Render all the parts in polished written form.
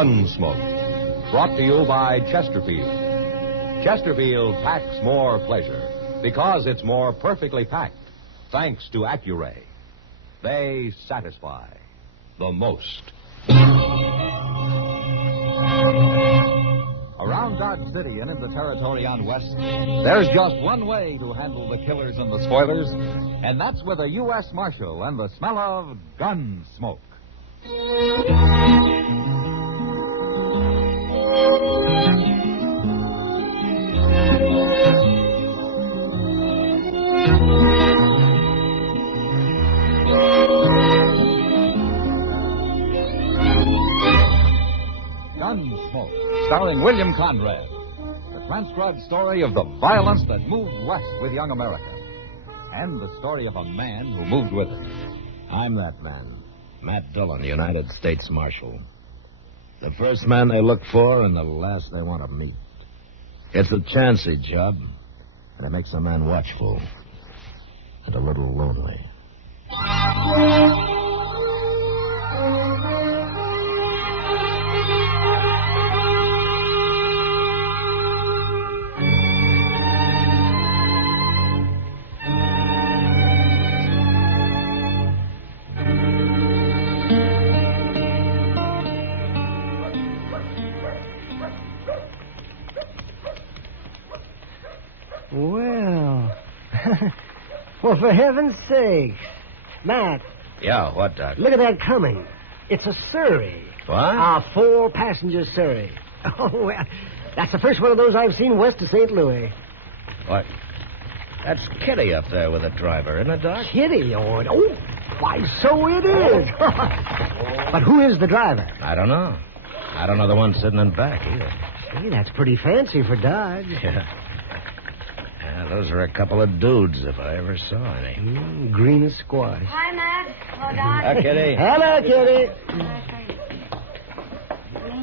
Gunsmoke. Brought to you by Chesterfield. Chesterfield packs more pleasure because it's more perfectly packed, thanks to Accuray. They satisfy the most. Around Dodge City and in the territory on West, there's just one way to handle the killers and the spoilers, and that's with a U.S. Marshal and the smell of Gunsmoke. Gunsmoke, starring William Conrad. The transcribed story of the violence that moved west with young America. And the story of a man who moved with it. I'm that man, Matt Dillon, United States Marshal. The first man they look for and the last they want to meet. It's a chancy job, and it makes a man watchful and a little lonely. Well, for heaven's sake. Matt. Yeah, what, Doc? Look at that coming. It's a Surrey. What? A 4-passenger Surrey. Oh, well, that's the first one of those I've seen west of St. Louis. What? That's Kitty up there with the driver, isn't it, Doc? Kitty? Oh, why, so it is. But who is the driver? I don't know. I don't know the one sitting in back either. Hey, that's pretty fancy for Dodge. Yeah. Those are a couple of dudes, if I ever saw any. Green as squash. Hi, Matt. Hello, Doc. Kitty. Hello, Kitty.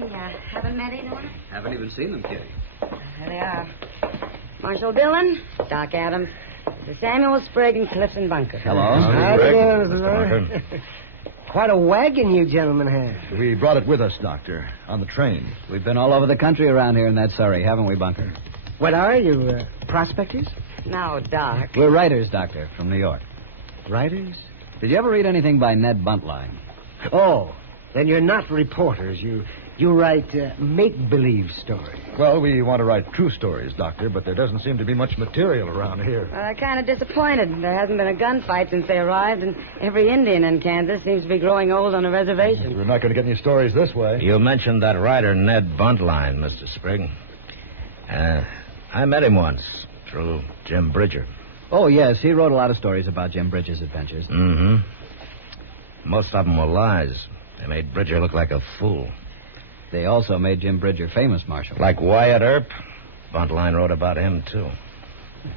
You haven't met anyone? Haven't even seen them, Kitty. There they are. Marshal Dillon, Doc Adams, Sir Samuel Sprague, and Clifton Bunker. Hello. Quite a wagon you gentlemen have. We brought it with us, Doctor, on the train. We've been all over the country around here in that Surrey, haven't we, Bunker? What are you, prospectors? No, Doc. We're writers, Doctor, from New York. Writers? Did you ever read anything by Ned Buntline? Oh, then you're not reporters. You write make-believe stories. Well, we want to write true stories, Doctor, but there doesn't seem to be much material around here. I'm kind of disappointed. There hasn't been a gunfight since they arrived, and every Indian in Kansas seems to be growing old on a reservation. We're not going to get any stories this way. You mentioned that writer, Ned Buntline, Mr. Sprague. I met him once through Jim Bridger. Oh, yes, he wrote a lot of stories about Jim Bridger's adventures. Mm-hmm. Most of them were lies. They made Bridger look like a fool. They also made Jim Bridger famous, Marshal. Like Wyatt Earp. Buntline wrote about him, too.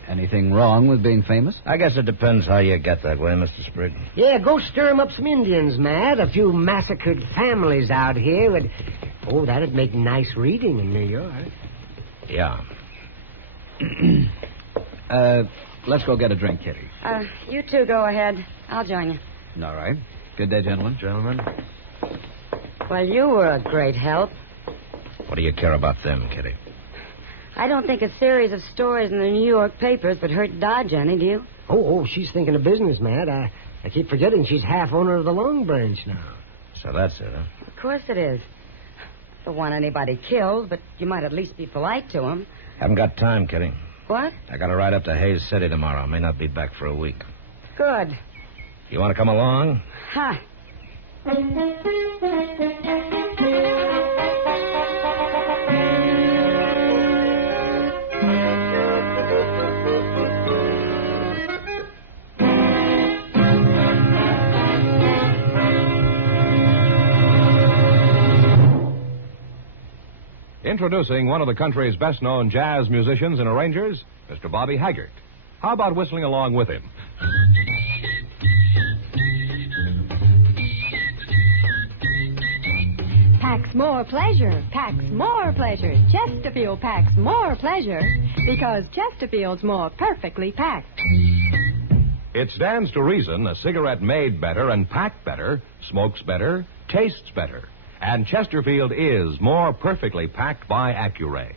Anything wrong with being famous? I guess it depends how you get that way, Mr. Sprague. Yeah, go stir 'em up some Indians, Matt. A few massacred families out here would... Oh, that'd make nice reading in New York. Yeah. Let's go get a drink, Kitty. You two go ahead. I'll join you. All right. Good day, gentlemen. Gentlemen. Well, you were a great help. What do you care about them, Kitty? I don't think a series of stories in the New York papers would hurt Dodge any, do you? Oh, she's thinking of business, Matt. I keep forgetting she's half owner of the Long Branch now. So that's it, huh? Of course it is. Don't want anybody killed, but you might at least be polite to them. Haven't got time, Kitty. What? I got to ride up to Hayes City tomorrow. May not be back for a week. Good. You want to come along? Huh. Introducing one of the country's best-known jazz musicians and arrangers, Mr. Bobby Haggart. How about whistling along with him? Packs more pleasure, packs more pleasure. Chesterfield packs more pleasure because Chesterfield's more perfectly packed. It stands to reason a cigarette made better and packed better smokes better, tastes better. And Chesterfield is more perfectly packed by Accuray.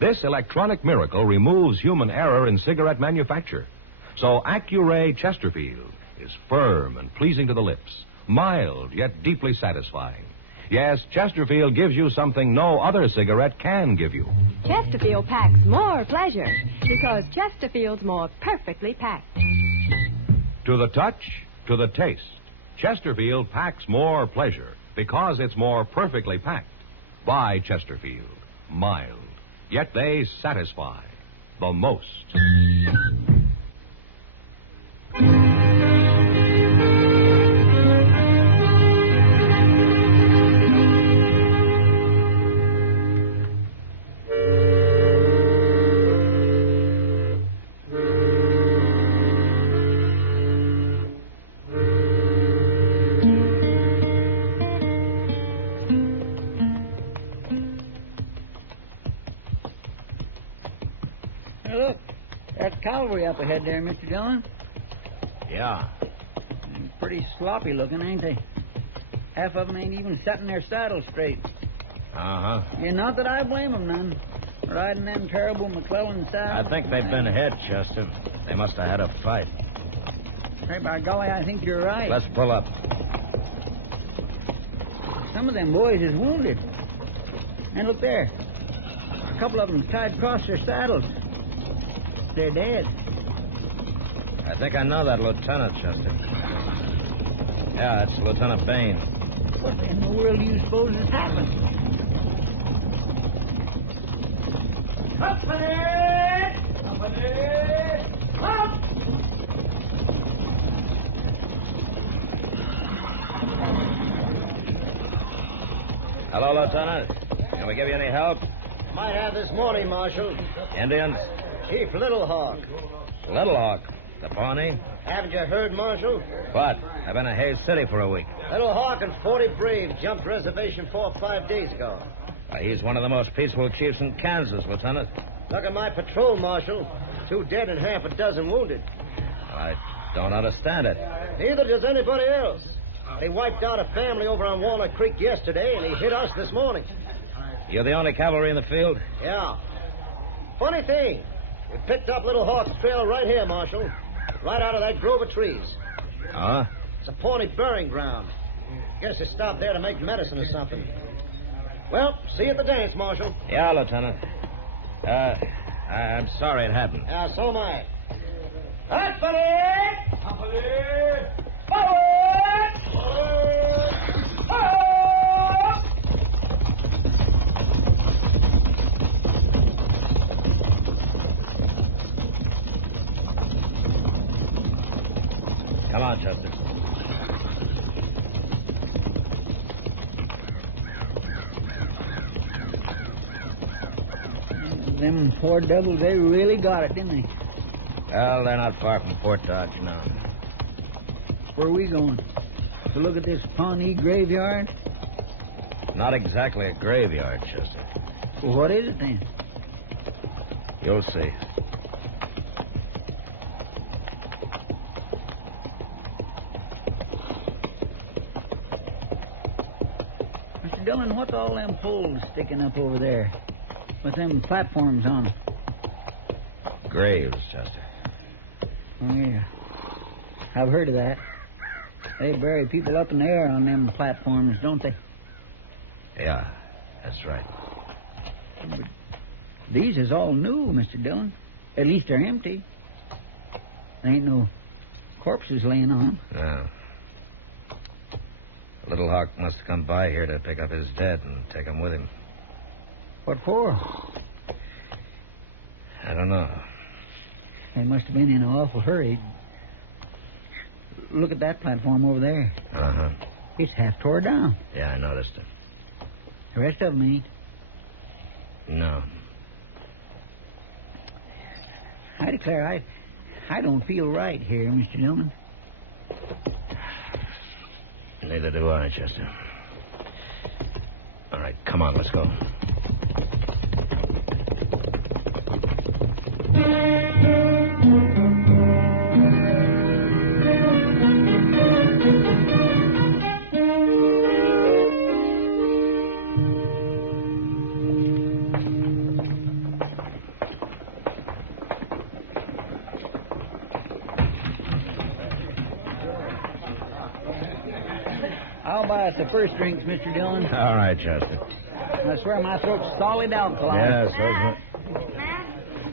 This electronic miracle removes human error in cigarette manufacture. So Accuray Chesterfield is firm and pleasing to the lips, mild yet deeply satisfying. Yes, Chesterfield gives you something no other cigarette can give you. Chesterfield packs more pleasure because Chesterfield's more perfectly packed. To the touch, to the taste, Chesterfield packs more pleasure because it's more perfectly packed. By Chesterfield, mild, yet they satisfy the most. Look, that's cavalry up ahead there, Mr. Dillon. Yeah. Pretty sloppy looking, ain't they? Half of them ain't even setting their saddles straight. Uh-huh. Yeah, not that I blame them none. Riding them terrible McClellan saddles. I think they've been hit, Chester. They must have had a fight. Hey, by golly, I think you're right. Let's pull up. Some of them boys is wounded. And look there. A couple of them tied across their saddles. They're dead. I think I know that lieutenant, Chester. Yeah, it's Lieutenant Bain. What in the world do you suppose has happened? Company! Company! Up! Hello, Lieutenant. Can we give you any help? Might have this morning, Marshal. Indians? Chief Little Hawk. Little Hawk. The Pawnee? Haven't you heard, Marshal? What? I've been in Hays City for a week. Little Hawk and 40 Brave jumped reservation 4 or 5 days ago. He's one of the most peaceful chiefs in Kansas, Lieutenant. Look at my patrol, Marshal. 2 dead and half a dozen wounded. I don't understand it. Neither does anybody else. They wiped out a family over on Walnut Creek yesterday, and he hit us this morning. You're the only cavalry in the field? Yeah. Funny thing, we picked up Little Hawk's trail right here, Marshal. Right out of that grove of trees. Huh? It's a Pawnee burying ground. Guess they stopped there to make medicine or something. Well, see you at the dance, Marshal. Yeah, Lieutenant. I'm sorry it happened. Yeah, so am I. Company! Company! Forward! Forward! Forward! Come on, Chester. Them poor devils, they really got it, didn't they? Well, they're not far from Fort Dodge now. Where are we going? To look at this Pawnee graveyard? Not exactly a graveyard, Chester. Well, what is it then? You'll see. Mr. Dillon, what's all them poles sticking up over there? With them platforms on them? Graves, Chester. Oh, yeah. I've heard of that. They bury people up in the air on them platforms, don't they? Yeah, that's right. But these is all new, Mr. Dillon. At least they're empty. There ain't no corpses laying on them. No. Little Hawk must have come by here to pick up his dead and take them with him. What for? I don't know. They must have been in an awful hurry. Look at that platform over there. Uh-huh. It's half tore down. Yeah, I noticed it. The rest of them ain't. No. I declare, I don't feel right here, Mr. Dillon. Neither do I, Chester. All right, come on, let's go. about the first drinks, Mr. Dillon? All right, Chester. I swear my throat's solid alkali. Yes,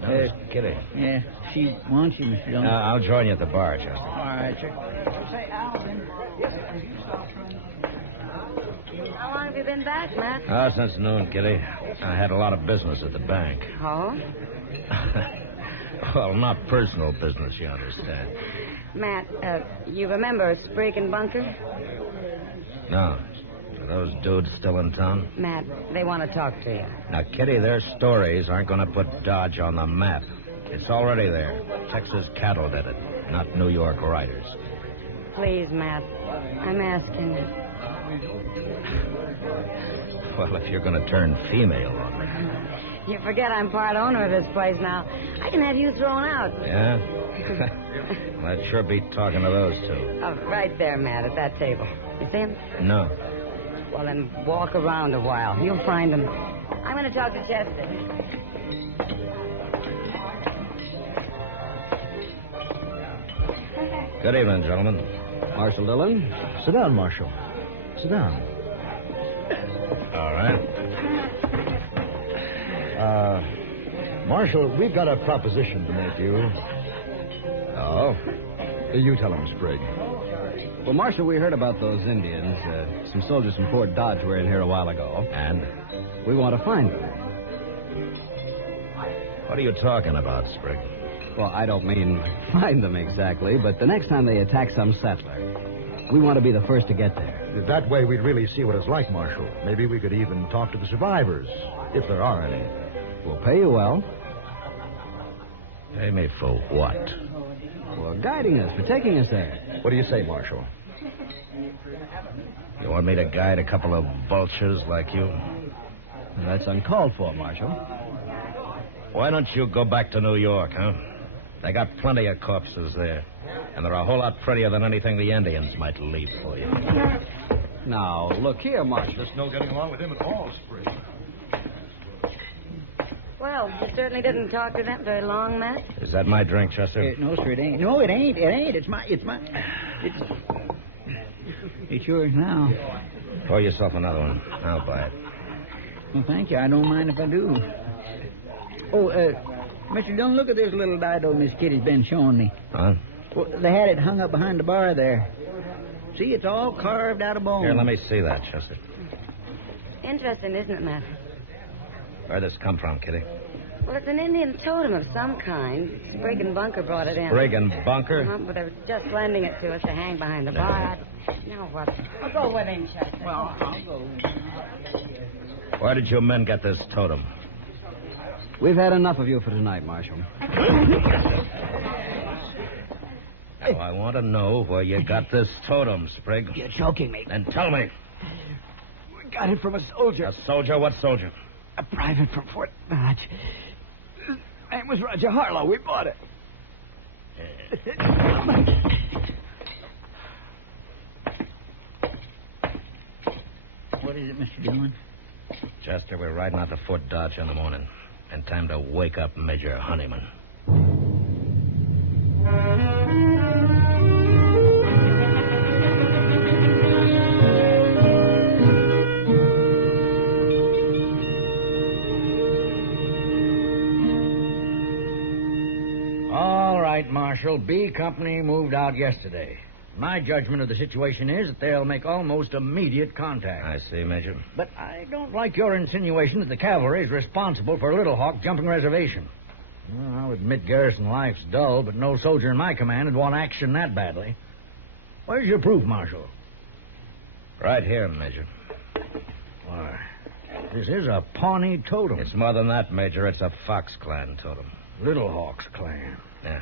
no, Kitty. Yeah, she wants you, Mr. Dillon. I'll join you at the bar, Chester. All right, sir. Say, Alvin. How long have you been back, Matt? Since noon, Kitty. I had a lot of business at the bank. Oh? Well, not personal business, you understand. Matt, you remember Spriggan Bunker? No. Are those dudes still in town? Matt, they want to talk to you. Now, Kitty, their stories aren't going to put Dodge on the map. It's already there. Texas cattle did it, not New York writers. Please, Matt, I'm asking you. Well, if you're going to turn female on me. You forget I'm part owner of this place now. I can have you thrown out. Yeah? Well, I'd sure be talking to those two. Oh, right there, Matt, at that table. You see him? No. Well, then walk around a while. You'll find him. I'm going to talk to Chester. Good evening, gentlemen. Marshal Dillon. Sit down, Marshal. Sit down. All right. Marshal, we've got a proposition to make you. Oh? You tell him, Sprigg. Well, Marshal, we heard about those Indians. Some soldiers from Fort Dodge were in here a while ago. And? We want to find them. What are you talking about, Sprigg? Well, I don't mean find them exactly, but the next time they attack some settler, we want to be the first to get there. That way we'd really see what it's like, Marshal. Maybe we could even talk to the survivors, if there are any. We'll pay you well. Pay me for what? For guiding us, for taking us there. What do you say, Marshal? You want me to guide a couple of vultures like you? That's uncalled for, Marshal. Why don't you go back to New York, huh? They got plenty of corpses there. And they're a whole lot prettier than anything the Indians might leave for you. Now, look here, Marshal. There's no getting along with him at all, Sprigg. Well, you certainly didn't talk to them very long, Matt. Is that my drink, Chester? No, sir, it ain't. No, it ain't. It ain't. It's yours now. Pour yourself another one. I'll buy it. Well, thank you. I don't mind if I do. Oh, Mr. Dillon, look at this little dido Miss Kitty's been showing me. Huh? Well, they had it hung up behind the bar there. See, it's all carved out of bone. Here, let me see that, Chester. Interesting, isn't it, Matt? Where'd this come from, Kitty? Well, it's an Indian totem of some kind. Spriggan Bunker brought it in. Spriggan Bunker? But they were just lending it to us to hang behind the bar. Now what? I'll go with him, Chester. Well, I'll go. Where did your men get this totem? We've had enough of you for tonight, Marshal. Now, I want to know where you got this totem, Sprigg. You're choking me. Then tell me. We got it from a soldier. A soldier? What soldier? A private from Fort Dodge. His name was Roger Harlow. We bought it. What is it, Mr. Dillon? Chester, we're riding out to Fort Dodge in the morning. And time to wake up Major Honeyman. All right, Marshal. B Company moved out yesterday. My judgment of the situation is that they'll make almost immediate contact. I see, Major. But I don't like your insinuation that the cavalry is responsible for Little Hawk jumping reservation. Well, I'll admit garrison life's dull, but no soldier in my command would want action that badly. Where's your proof, Marshal? Right here, Major. Why, this is a Pawnee totem. It's more than that, Major. It's a Fox Clan totem. Little Hawk's clan. Yeah.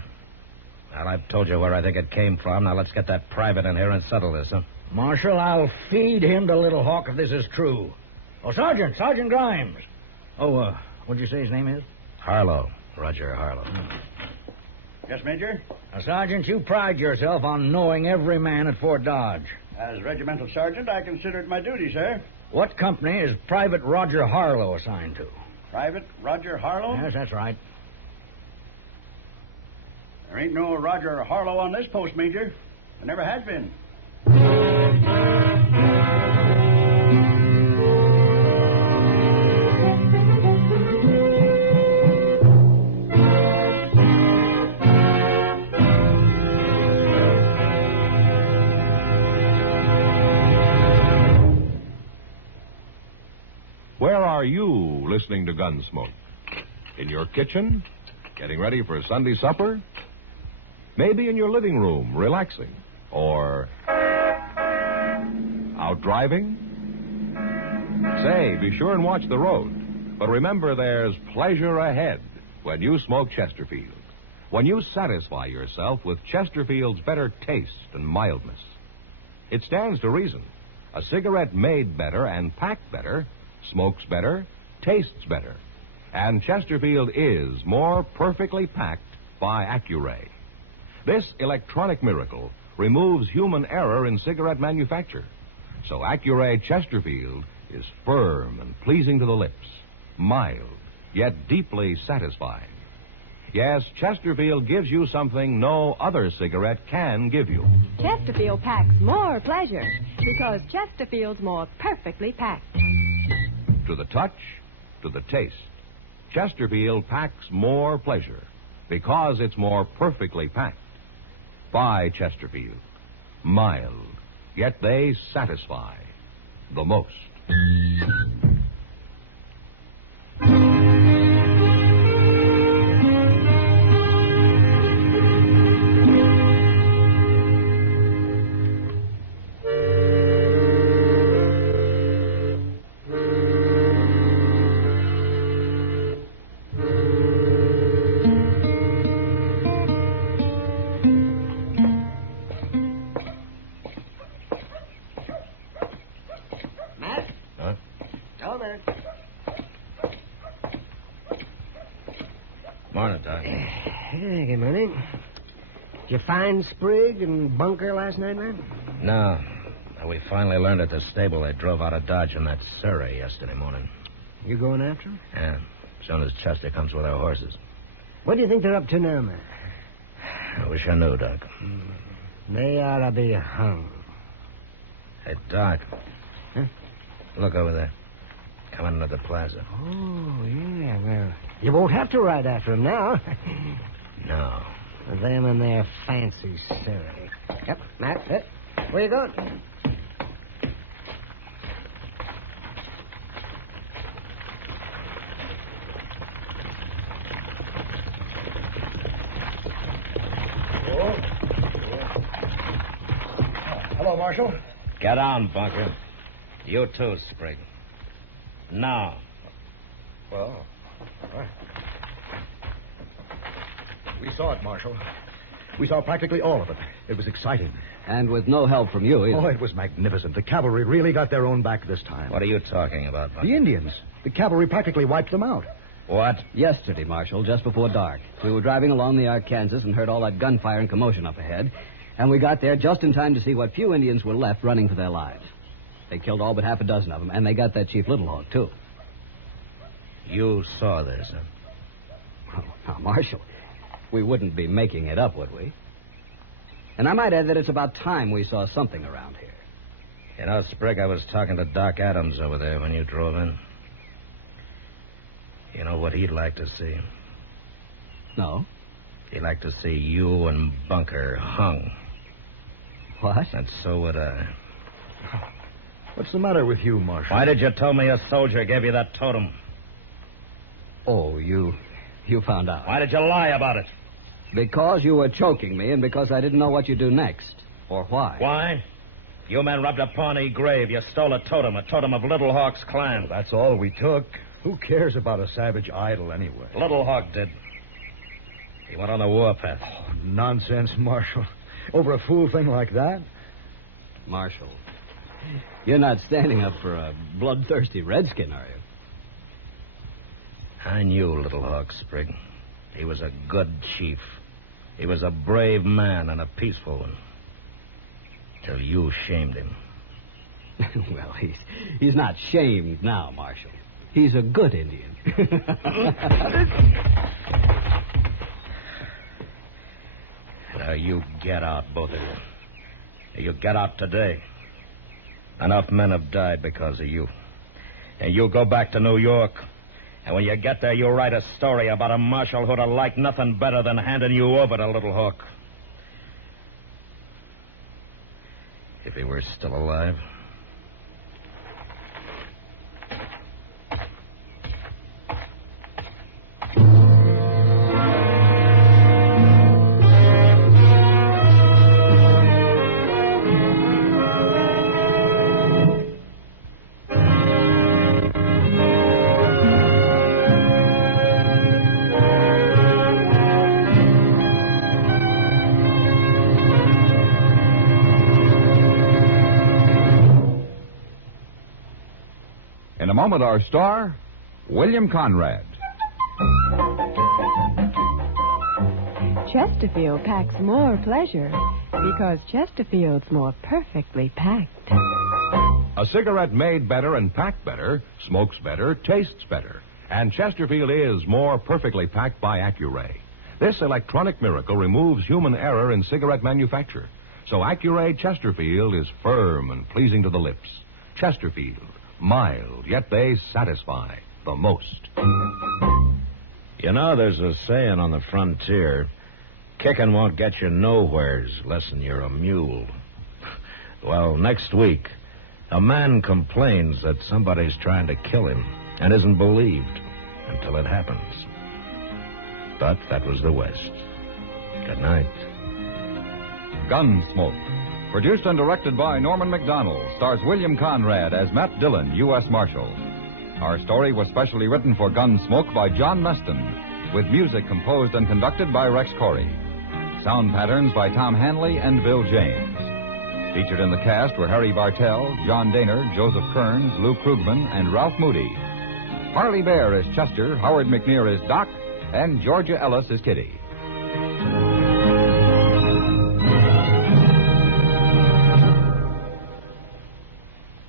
Well, I've told you where I think it came from. Now let's get that private in here and settle this, huh? Marshal, I'll feed him to Little Hawk if this is true. Oh, Sergeant Grimes. Oh, what'd you say his name is? Harlow. Roger Harlow. Yes, Major? Now, Sergeant, you pride yourself on knowing every man at Fort Dodge. As regimental sergeant, I consider it my duty, sir. What company is Private Roger Harlow assigned to? Private Roger Harlow? Yes, that's right. There ain't no Roger Harlow on this post, Major. There never has been. are you listening to Gunsmoke? In your kitchen? Getting ready for Sunday supper? Maybe in your living room, relaxing? Or out driving? Say, be sure and watch the road. But remember, there's pleasure ahead when you smoke Chesterfield. When you satisfy yourself with Chesterfield's better taste and mildness. It stands to reason. A cigarette made better and packed better, smokes better, tastes better. And Chesterfield is more perfectly packed by Accuray. This electronic miracle removes human error in cigarette manufacture. So Accuray Chesterfield is firm and pleasing to the lips, mild, yet deeply satisfying. Yes, Chesterfield gives you something no other cigarette can give you. Chesterfield packs more pleasure because Chesterfield's more perfectly packed. To the touch, to the taste, Chesterfield packs more pleasure because it's more perfectly packed. By Chesterfield. Mild, yet they satisfy the most. Morning, Doc. Good morning. Did you find Sprigg and Bunker last night, man? No. We finally learned at the stable they drove out of Dodge in that Surrey yesterday morning. You going after them? Yeah. As soon as Chester comes with our horses. What do you think they're up to now, man? I wish I knew, Doc. They ought to be hung. Hey, Doc. Huh? Look over there. Coming into the plaza. Oh, yeah, well, you won't have to ride after them now. No. Them and their fancy Surrey. Yep, Matt, where you going? Hello, Marshal. Get on, Bunker. You too, Sprigg. Now. Well, all right. We saw it, Marshal. We saw practically all of it. It was exciting. And with no help from you either. Oh, it was magnificent. The cavalry really got their own back this time. What are you talking about, Bunker? The Indians. The cavalry practically wiped them out. What? Yesterday, Marshal, just before dark. We were driving along the Arkansas and heard all that gunfire and commotion up ahead. And we got there just in time to see what few Indians were left running for their lives. They killed all but half a dozen of them, and they got that Chief Little Hawk, too. You saw this, huh? Oh, now, Marshal, we wouldn't be making it up, would we? And I might add that it's about time we saw something around here. You know, Sprigg, I was talking to Doc Adams over there when you drove in. You know what he'd like to see? No? He'd like to see you and Bunker hung. What? And so would I. What's the matter with you, Marshal? Why did you tell me a soldier gave you that totem? Oh, you found out. Why did you lie about it? Because you were choking me and because I didn't know what you'd do next. Or why. Why? You men robbed a Pawnee grave. You stole a totem of Little Hawk's clan. Well, that's all we took. Who cares about a savage idol anyway? Little Hawk did. He went on the warpath. Oh, nonsense, Marshal. Over a fool thing like that? Marshal, you're not standing up for a bloodthirsty redskin, are you? I knew Little Hawk, Sprigg. He was a good chief. He was a brave man and a peaceful one. Till you shamed him. Well, he's not shamed now, Marshal. He's a good Indian. Now, you get out, both of you. You get out today. Enough men have died because of you. And you go back to New York. And when you get there, you write a story about a marshal who'd have liked nothing better than handing you over to Little Hawk. If he were still alive. Now with our star, William Conrad. Chesterfield packs more pleasure because Chesterfield's more perfectly packed. A cigarette made better and packed better, smokes better, tastes better. And Chesterfield is more perfectly packed by Accuray. This electronic miracle removes human error in cigarette manufacture. So Accuray Chesterfield is firm and pleasing to the lips. Chesterfield, mild, yet they satisfy the most. You know, there's a saying on the frontier, kicking won't get you nowheres lessen you're a mule. Well, next week, a man complains that somebody's trying to kill him and isn't believed until it happens. But that was the West. Good night. Gunsmoke. Produced and directed by Norman MacDonnell, stars William Conrad as Matt Dillon, U.S. Marshal. Our story was specially written for Gunsmoke by John Meston, with music composed and conducted by Rex Corey. Sound patterns by Tom Hanley and Bill James. Featured in the cast were Harry Bartell, John Daner, Joseph Kearns, Lou Krugman, and Ralph Moody. Parley Baer is Chester, Howard McNear is Doc, and Georgia Ellis is Kitty.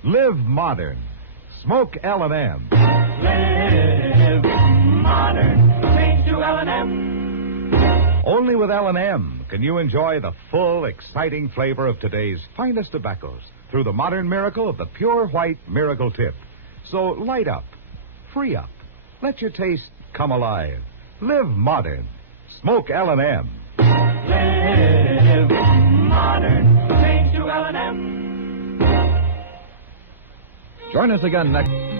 Live modern. Smoke L&M. Live modern. Change to L&M. Only with L&M can you enjoy the full, exciting flavor of today's finest tobaccos through the modern miracle of the pure white Miracle Tip. So light up, free up, let your taste come alive. Live modern. Smoke L&M. Live modern. Change to L&M. Join us again next...